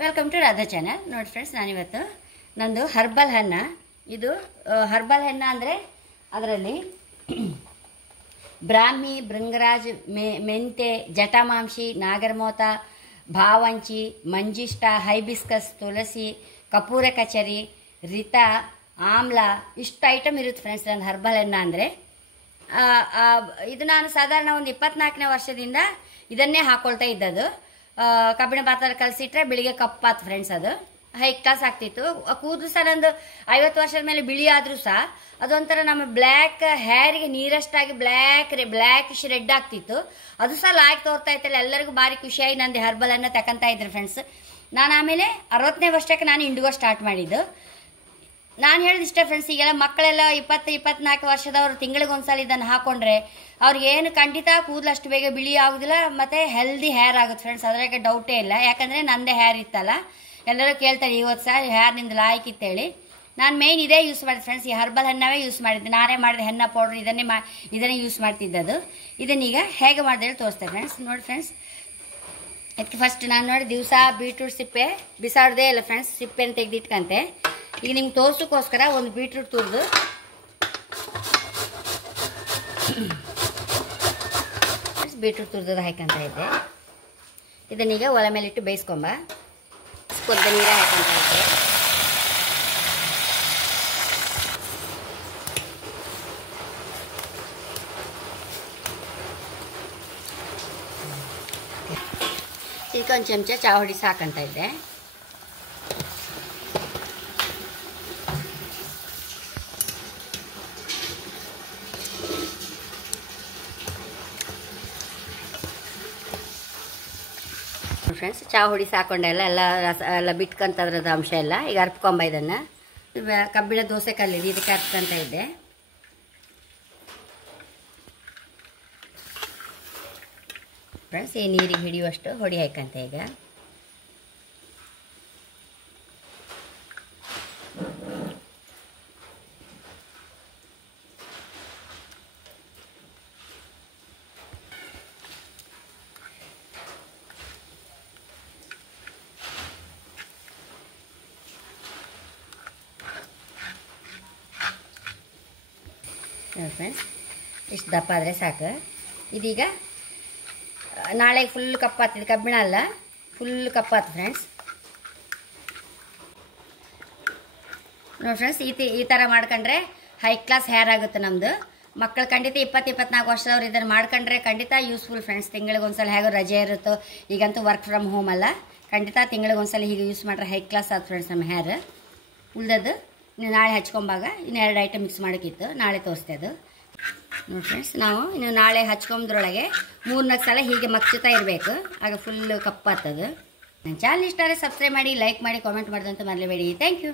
Welcome to Radha channel. ನೋಡಿ friends, ನಾನಿವತ್ತು ನಂದು ಹರ್ಬಲ್ ಹೆನ್ನ. ಇದು ಹರ್ಬಲ್ ಹೆನ್ನ ಅಂದರೆ ಅದರಲ್ಲಿ ಬ್ರಾಹ್ಮಿ, ಭೃಂಗರಾಜ್, ಮೆಂತೆ, ಜಟಾಮಾಂಶಿ, ನಾಗರಮೋತ, ಭಾವಂಚಿ, ಮಂಜಿಷ್ಟ, ಹೈಬಿಸ್ಕಸ್, ತುಳಸಿ, ಕಪೂರ ಕಚರಿ, ರಿತ, ಆಮ್ಲ ಇಷ್ಟು ಐಟಮ್ ಇರುತ್ತೆ ಫ್ರೆಂಡ್ಸ್ ನನ್ನ ಹರ್ಬಲ್ ಹೆನ್ನ ಅಂದರೆ. ಇದು ನಾನು ಸಾಧಾರಣ ಒಂದು 24ನೇ ವರ್ಷದಿಂದ ಇದನ್ನೇ ಹಾಕೊಳ್ತಾ ಇದ್ದದ್ದು. ಕಬ್ಬಿಣ ಪಾತ್ರೆ ಕಲಸಿಟ್ರೆ ಬೆಳಿಗ್ಗೆ ಕಪ್ಪಾತು ಫ್ರೆಂಡ್ಸ್. ಅದು ಹೈ ಕ್ಲಾಸ್ ಆಗ್ತಿತ್ತು. ಕೂದಲು ಸಹ ನಂದು 50 ವರ್ಷದ ಮೇಲೆ ಬಿಳಿ ಆದರೂ ಸಹ ಅದೊಂಥರ ನಮ್ಮ ಬ್ಲ್ಯಾಕ್ ಹೇರಿಗೆ ನೀರಷ್ಟಾಗಿ ಬ್ಲ್ಯಾಕಿಶ್ ರೆಡ್ ಆಗ್ತಿತ್ತು. ಅದು ಸಹ ಲಾಯ್ಕ್ ತೋರ್ತಾ ಇತ್ತಲ್ಲ, ಎಲ್ಲರಿಗೂ ಭಾರಿ ಖುಷಿಯಾಗಿ ನಂದು ಹರ್ಬಲ್ ಅನ್ನು ತಗೊಂತಾ ಇದ್ರು ಫ್ರೆಂಡ್ಸ್. ನಾನು ಆಮೇಲೆ 60ನೇ ವರ್ಷಕ್ಕೆ ನಾನು ಇಂಡಿಗೋ ಸ್ಟಾರ್ಟ್ ಮಾಡಿದ್ದು. ನಾನು ಹೇಳಿದಿಷ್ಟೇ ಫ್ರೆಂಡ್ಸ್, ಈಗೆಲ್ಲ ಮಕ್ಕಳೆಲ್ಲ 20-24 ವರ್ಷದವರು ತಿಂಗಳಿಗೆ ಒಂದ್ಸಲ ಇದನ್ನು ಹಾಕೊಂಡ್ರೆ ಅವ್ರಿಗೇನು ಖಂಡಿತ ಕೂದಲು ಅಷ್ಟು ಬೇಗ ಬಿಳಿ ಆಗೋದಿಲ್ಲ, ಮತ್ತು ಹೆಲ್ದಿ ಹೇರ್ ಆಗುತ್ತೆ ಫ್ರೆಂಡ್ಸ್. ಅದ್ರಾಗೆ ಡೌಟೇ ಇಲ್ಲ. ಯಾಕಂದರೆ ನಂದೇ ಹೇರ್ ಇತ್ತಲ್ಲ, ಎಲ್ಲರೂ ಕೇಳ್ತಾರೆ ಇವತ್ತು ಸಹ ಹೇರ್ ನಿಂದು ಲಾಯ್ಕ್ ಇತ್ತೇಳಿ. ನಾನು ಮೇಯ್ನ್ ಇದೇ ಯೂಸ್ ಮಾಡಿದೆ ಫ್ರೆಂಡ್ಸ್, ಈ ಹರ್ಬಲ್ ಹೆನ್ನವೇ ಯೂಸ್ ಮಾಡಿದ್ದೆ. ನಾನೇ ಮಾಡಿದೆ ಹೆನ್ನ ಪೌಡ್ರ್, ಇದನ್ನೇ ಯೂಸ್ ಮಾಡ್ತಿದ್ದದು. ಇದನ್ನೀಗ ಹೇಗೆ ಮಾಡಿದೆ ಹೇಳಿ ತೋರಿಸ್ತೇನೆ ಫ್ರೆಂಡ್ಸ್. ನೋಡಿ ಫ್ರೆಂಡ್ಸ್, ಅದಕ್ಕೆ ಫಸ್ಟ್ ನಾನು ನೋಡಿ ದಿವಸ ಬೀಟ್ರೂಟ್ ಸಿಪ್ಪೆ ಬಿಸಾಡೋದೇ ಇಲ್ಲ ಫ್ರೆಂಡ್ಸ್, ಸಿಪ್ಪೆನ ತೆಗೆದಿಟ್ಕಂತೆ. ಈಗ ನಿಮ್ಗೆ ತೋರ್ಸೋಕ್ಕೋಸ್ಕರ ಒಂದು ಬೀಟ್ರೂಟ್ ತುರಿದು ಬೀಟ್ರೂಟ್ ತುರಿದು ಹಾಕಂತ ಇದ್ದೆ. ಇದನ್ನೀಗ ಒಲೆ ಮೇಲಿಟ್ಟು ಬೇಯಿಸ್ಕೊಂಬ. ಕೊದ್ದ ನೀರು ಹಾಕಂತ ಇದ್ದೆ. ಇದಕ್ಕೆ ಒಂದು ಚಮಚ ಚಾವ್ ಹೊಡಿ ಸಾಕಂತ ಇದ್ದೆ. ಫ್ರೆಂಡ್ಸ್, ಚಾವ್ ಹೊಡಿ ಸಾಕೊಂಡೆಲ್ಲ ಎಲ್ಲ ಬಿಟ್ಕಂತ ಅದ್ರದ್ದು ಅಂಶ ಎಲ್ಲ ಈಗ ಅರ್ಪ್ಕೊಂಬ. ಇದನ್ನು ಕಬ್ಬಿಣ ದೋಸೆ ಕಲ್ಲಿದೆ, ಇದಕ್ಕೆ ಅರ್ಪ್ಕೊಂತ ಇದ್ದೆ. ಫ್ರೆಂಡ್ಸ್, ಈ ನೀರಿಗೆ ಹಿಡಿಯುವಷ್ಟು ಹೊಡಿ ಹಾಕಂತ ಈಗ. ಫ್ರೆಂಡ್ಸ್, ಇಷ್ಟು ದಪ್ಪ ಆದರೆ ಸಾಕು. ಇದೀಗ ನಾಳೆ ಫುಲ್ ಕಪ್ಪಾಗ್ತಿದೆ, ಕಬ್ಬಿಣ ಅಲ್ಲ ಫುಲ್ ಕಪ್ಪಾತು ಫ್ರೆಂಡ್ಸ್. ನೋಡಿ ಫ್ರೆಂಡ್ಸ್, ಈ ಥರ ಮಾಡ್ಕೊಂಡ್ರೆ ಹೈ ಕ್ಲಾಸ್ ಹೇರ್ ಆಗುತ್ತೆ ನಮ್ಮದು. ಮಕ್ಕಳು ಖಂಡಿತ 20-24 ವರ್ಷದವ್ರು ಇದನ್ನು ಮಾಡ್ಕೊಂಡ್ರೆ ಖಂಡಿತ ಯೂಸ್ಫುಲ್ ಫ್ರೆಂಡ್ಸ್. ತಿಂಗಳಿಗೆ ಒಂದ್ಸಲ ಹೇಗೋ ರಜೆ ಇರುತ್ತೋ, ಈಗಂತೂ ವರ್ಕ್ ಫ್ರಮ್ ಹೋಮ್ ಅಲ್ಲ, ಖಂಡಿತ ತಿಂಗಳಿಗೆ ಒಂದ್ಸಲ ಹೀಗೆ ಯೂಸ್ ಮಾಡ್ರೆ ಹೈ ಕ್ಲಾಸ್ ಆಗುತ್ತೆ ಫ್ರೆಂಡ್ಸ್ ನಮ್ಮ ಹೇರ್. ಉಳ್ದದ್ದು ನೀವು ನಾಳೆ ಹಚ್ಕೊಂಬಾಗ ಇನ್ನು 2 ಐಟಮ್ ಮಿಕ್ಸ್ ಮಾಡೋಕ್ಕಿತ್ತು, ನಾಳೆ ತೋರಿಸ್ತೆ ಅದು. ನೋಡಿ ಫ್ರೆಂಡ್ಸ್, ನಾವು ಇನ್ನು ನಾಳೆ ಹಚ್ಕೊಂಬದ್ರೊಳಗೆ 3-4 ಸಲ ಹೀಗೆ ಮಗ್ಚುತ್ತಾ ಇರಬೇಕು, ಆಗ ಫುಲ್ ಕಪ್ಪಾಗ್ತದೆ. ನನ್ನ ಚಾನಲ್ ಇಷ್ಟ ಆದರೆ ಸಬ್ಸ್ಕ್ರೈಬ್ ಮಾಡಿ, ಲೈಕ್ ಮಾಡಿ, ಕಾಮೆಂಟ್ ಮಾಡೋದಂತ ಮರಲೇಬೇಡಿ. Thank you.